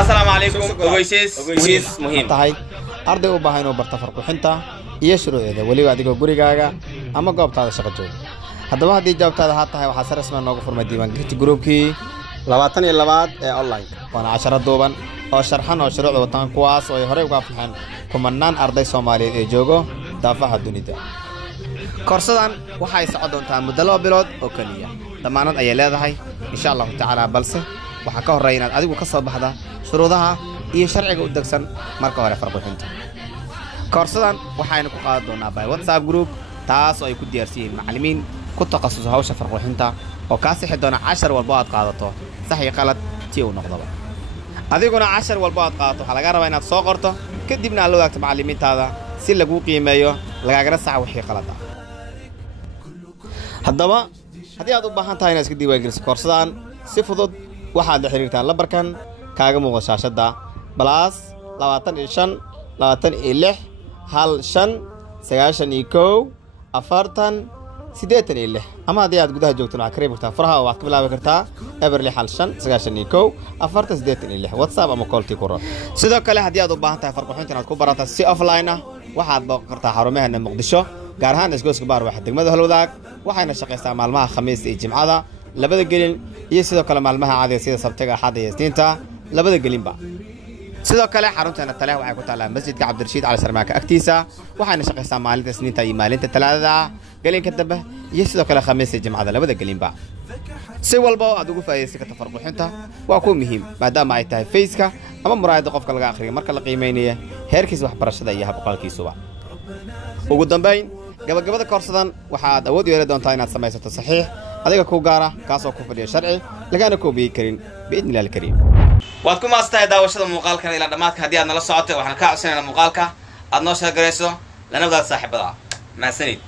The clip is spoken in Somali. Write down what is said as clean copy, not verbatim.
السلام عليكم ogeysiis muhiim tahay arday u baahan inuu barto farqixinta iyo shuruucda waliba adigoo gurigaaga ama goobtaada shaqo jooga haddaba haddii jawaabtaada ha tahay waxaa si rasmi ah noogu furmay diiwaangelinta groupkii 22 ee online waana 10 duuban oo sharxan oo shuruucda wataan kuwaas oo ay hore uga aflaxeen kumanaan arday Soomaaliyeed ee joogo daafaha dunida koorsadan waxay socon doontaa muddo 2 bilood oo kaliya damaanad ay leedahay insha Allah ta'ala balse waxa ka horeeyay inaad adigu ka soo baxda shuruudaha iyo sharciga u dagsan marka hore farqixinta koorsadan waxayna ku qaadan doonaa by WhatsApp group taas oo ay ku diyaarsiin macallimiin ku takhasus hawsha farqixinta oo ka sixi doona 10 walba aad qaadato sax iyo qalad tii uu noqdo adiguna 10 walba aad qaadato waxa laga rabaa inaad soo qorto kadibna aad la wadaagto macallimiintaada si lagu qiimeeyo lagagana sax wixii qalad ah haddaba haddii aad u baahan tahay inaad iska diiwaangeliso koorsadan si fudud waxaad la xiriirtaan lambarkan kaaga muuqda shaashada plus 25 26 15 91 40 ama haddii aad gudaha joogto waxaad ka reebi kartaa faraha waxaad ka bilaabi kartaa eberli 15 91 40 WhatsApp ama call tikuro sidoo kale haddii aad u baahan tahay farqixinta inaad ku barato si offline ah waxaad booqan kartaa xarumaheena Muqdisho gaar ahaan isgoyska baar waxa degmada Halwadaag waxayna shaqeysaa maalmaha Khamiis iyo Jimcada labada gelin iyo sidoo kale maalmaha caadiga sida Sabtiga Axad iyo Isniinta labada gelinba sidoo kale xarunteena taleeh waxay ku taalaa masjidka Cabdirashiid Cali Sarmaaka agtiisa waxayna shaqeysaa maalinta Isniinta iyo maalinta Talaadada gelinka dambe iyo sidoo kale Khamiis iyo Jimcada labada gelinba si walba aad ugu faa'iideysan karto farqixinta waa ku muhiim maadaama ay tahay fayska ama muraayada qofka laga akhriyo marka la qiimeynayo heerkiisa waxbarashada iyo habqalkiisuba ugu dambeyn gabagabada koorsadan waxaad awood u yeelan doontaa inaad samaysato saxiix adiga ku gaara kaasoo ku fadhiya sharci lagana koobiyay karin biidnillaah kariim waad ku maastahay daawashada muuqaalkan ila dhamaadka haddii aad nala socotay waxaan ka codsanaynaa muuqaalka aad noo sheegarayso lana wadaag saaxiibada maasanid